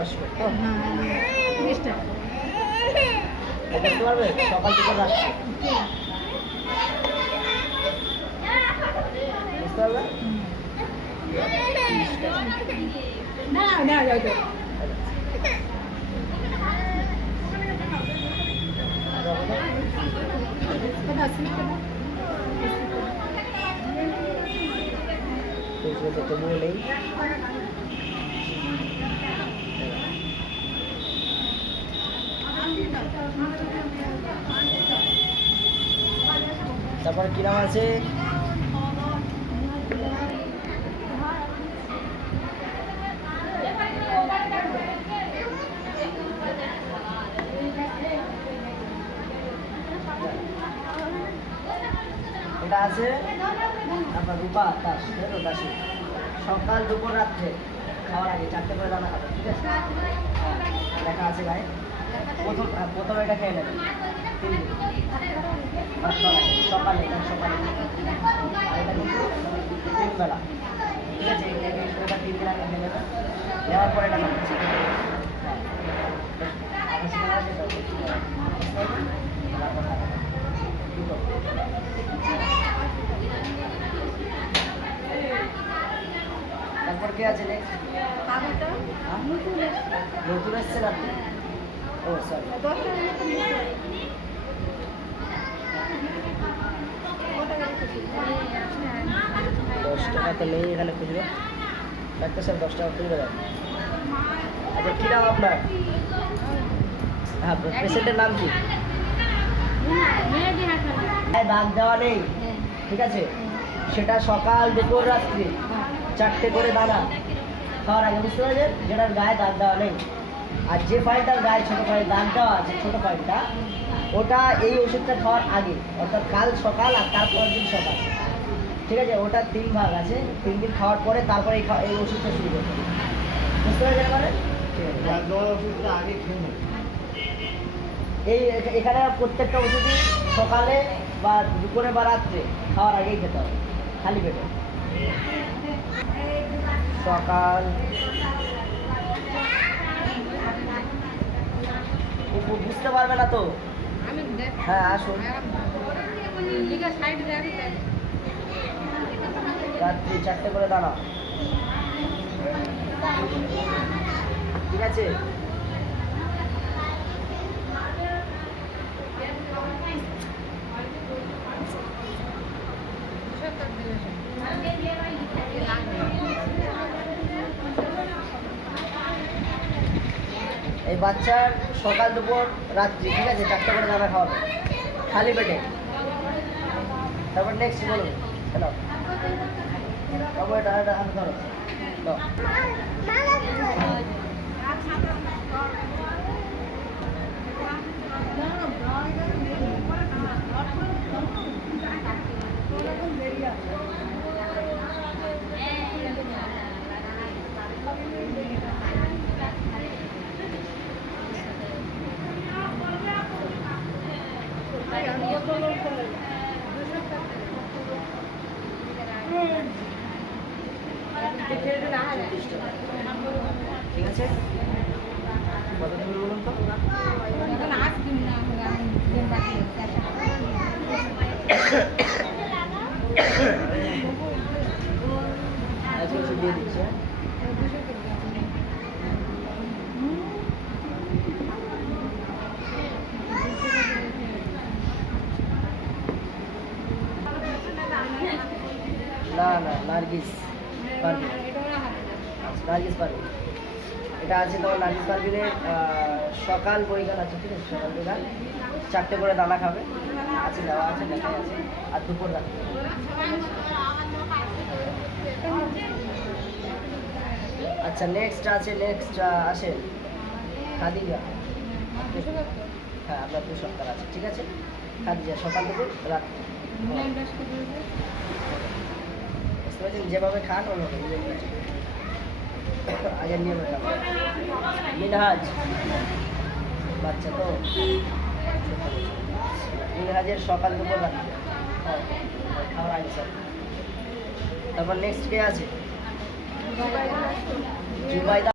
10 করে তো? 30 টাকা। বুঝতে পারবে? সকাল থেকে রাখছে। বুঝতে পারবে? না না যাও তো। তবুও নেই। তারপর কি নাম আছে? এটা আছে আপনার রূপা দাস, দাসী। সকাল দুপুর রাত্রে খাওয়ার আগে 4টে করে দানা খাবে, ঠিক আছে? লেখা আছে গায়ে। প্রথমে এটা খেয়ে নেবেন 3 দিন সকালে, সকালে এটা কিন্তু 3 বেলা, ঠিক আছে? এটা 3 দিন আগে খেয়ে নেবেন। নেওয়ার পরে এটা খাচ্ছে। তারপর কে আছে নেক্সট? নতুন এসছে না? ও সরি, 10 টাকা তো নেই এখানে, খুচরো ডাক্তার সাহেব 10 টাকা খুচরো দেন। আচ্ছা কী নাম আপনার? হ্যাঁ, পেশেন্টের নাম কি? দাগ দেওয়া নেই, ঠিক আছে? সেটা সকাল দুপুর রাত্রি 4টে করে দানা খাওয়ার আগে, বুঝতে পারছেন? যেটার গায়ে দাগ দেওয়া নেই। আর যে ফাইলটার গায়ে ছোটো ফাইল দাগ দেওয়া আছে, ছোটো ফাইলটা, ওটা এই ওষুধটা খাওয়ার আগে, অর্থাৎ কাল সকাল আর তারপর দিন সকাল, ঠিক আছে? ওটা 3 ভাগ আছে। 3 দিন খাওয়ার পরে তারপরে এই ওষুধটা শুরু করতে হবে, বুঝতে পারছেন? এবারে ঠিক আছে, দাগ দেওয়ার ওষুধটা আগে খেয়ে নেবে। এখানে প্রত্যেকটা ওষুধই সকালে বা দুপুরে বা রাত্রে খাওয়ার আগেই খেতে হবে, খালি পেটে। সকাল বুঝতে পারবে না তো? হ্যাঁ আসুন। রাত্রি 4টে করে দানা, ঠিক আছে? এই বাচ্চার সকাল দুপুর রাত্রি, ঠিক আছে? 4টে করে দানা খাওয়াবে খালি পেটে। তারপর নেক্সট বলুন। হ্যালো বাবু, এটা হাতে ধরো। ঠিক আছে, কত দূর বলুন তো? দিয়ে দিচ্ছে। না না, নার্গিস পারবে, নার্গিস পারবে। এটা আছে তোমার নার্গিস পারভিনের সকাল বইগান আছে, ঠিক আছে? সকাল বইগান 4টে করে দানা খাবে, আছে, দেওয়া আছে, লেখাই আছে। আর দুপুর রাখবে। আচ্ছা নেক্সট আছে, নেক্সট আসে খাদিজা। হ্যাঁ, আপনার 2 সপ্তাহ আছে, ঠিক আছে? খাদিজা সকাল দুপুর রাত্রি, বুঝতে পারছেন? যেভাবে খান ওইভাবে আগের নিয়মে খান। মিনহাজ বাচ্চা তো, মিনহাজের সকাল দুপুর রাত্রি খাওয়ার আগে স্যার। তারপর নেক্সট কে আছে? জুবাইদা।